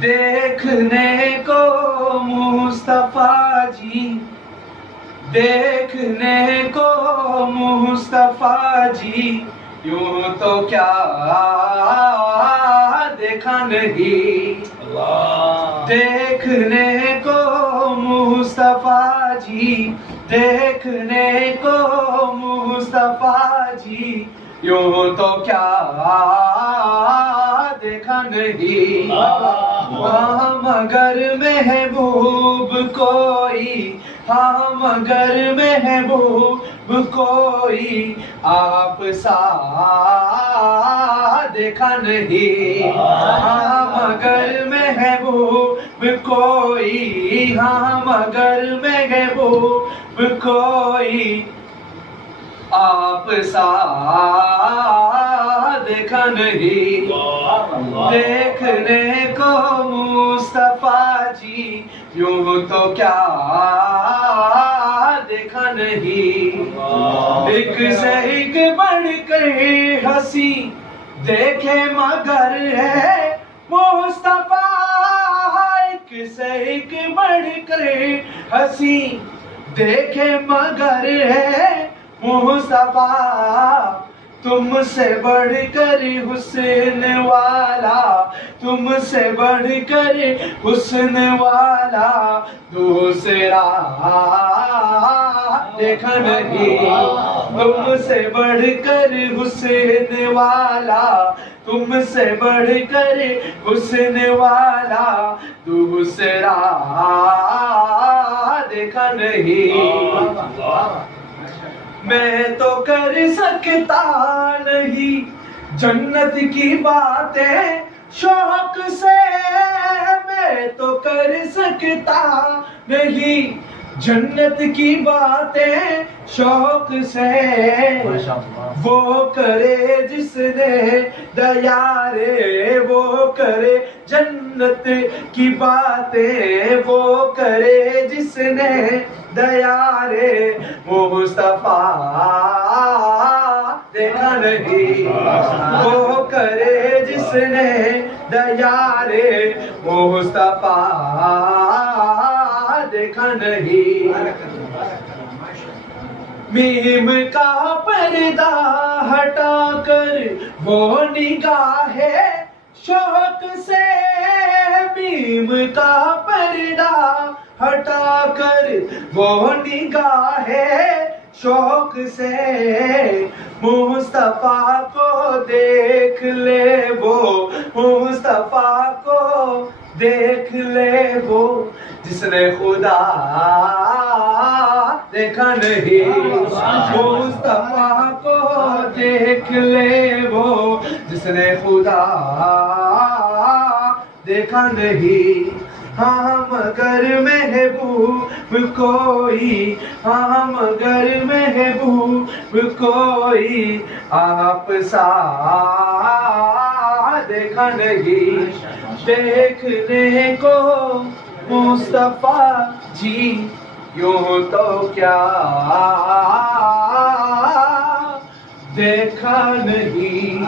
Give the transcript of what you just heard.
دیکھنے کو مصطفیٰ جی، دیکھنے کو مصطفیٰ جی، یوں تو کیا دیکھا نہیں، دیکھنے کو مصطفیٰ جی، دیکھنے کو مصطفیٰ جی، یوں تو کیا دیکھا نہیں، ہاں مگر محبوب کوئی، ہاں مگر محبوب کوئی آپ سا دیکھا نہیں، ہاں مگر محبوب کوئی، ہاں مگر محبوب کوئی آپ سا دیکھا نہیں، دیکھنے کو مصطفیٰ جی، یوں تو کیا دیکھا نہیں، ایک سے ایک بڑھ کر ہنسی دیکھے مگر ہے مصطفیٰ، ایک سے ایک بڑھ کر ہنسی دیکھے مگر ہے مصطفیٰ، تم سے بڑھ کر حسن والا، تم سے بڑھ کر حسن والا دوسرا دیکھا نہیں، تم سے بڑھ کر حسن والا، تم سے بڑھ کر حسن والا دوسرا دیکھا نہیں، میں تو کر سکتا نہیں جنت کی باتیں شوق سے، میں تو کر سکتا نہیں جنت کی باتیں شوق سے، وہ کرے جس نے دیا رے، وہ کرے جنت کی باتیں، وہ کرے جس نے دیا رے مصطفیٰ دیکھا نہیں، وہ کرے جس نے دیا رے مصطفیٰ دیکھا نہیں، میم کا پردہ ہٹا کر وہ نگاہ شوق سے، میم کا پردہ ہٹا کر وہ نگاہ شوق سے، مصطفیٰ کو دیکھ لے وہ، مصطفیٰ کو دیکھ لے وہ جس نے خدا دیکھا نہیں، مصطفیٰ کو دیکھ لے وہ جس نے خدا دیکھا نہیں، ہاں مگر محبوب کوئی، ہاں مگر محبوب کوئی آپ سا دیکھا نہیں، دیکھنے کو مصطفیٰ جی، یوں تو کیا دیکھا نہیں۔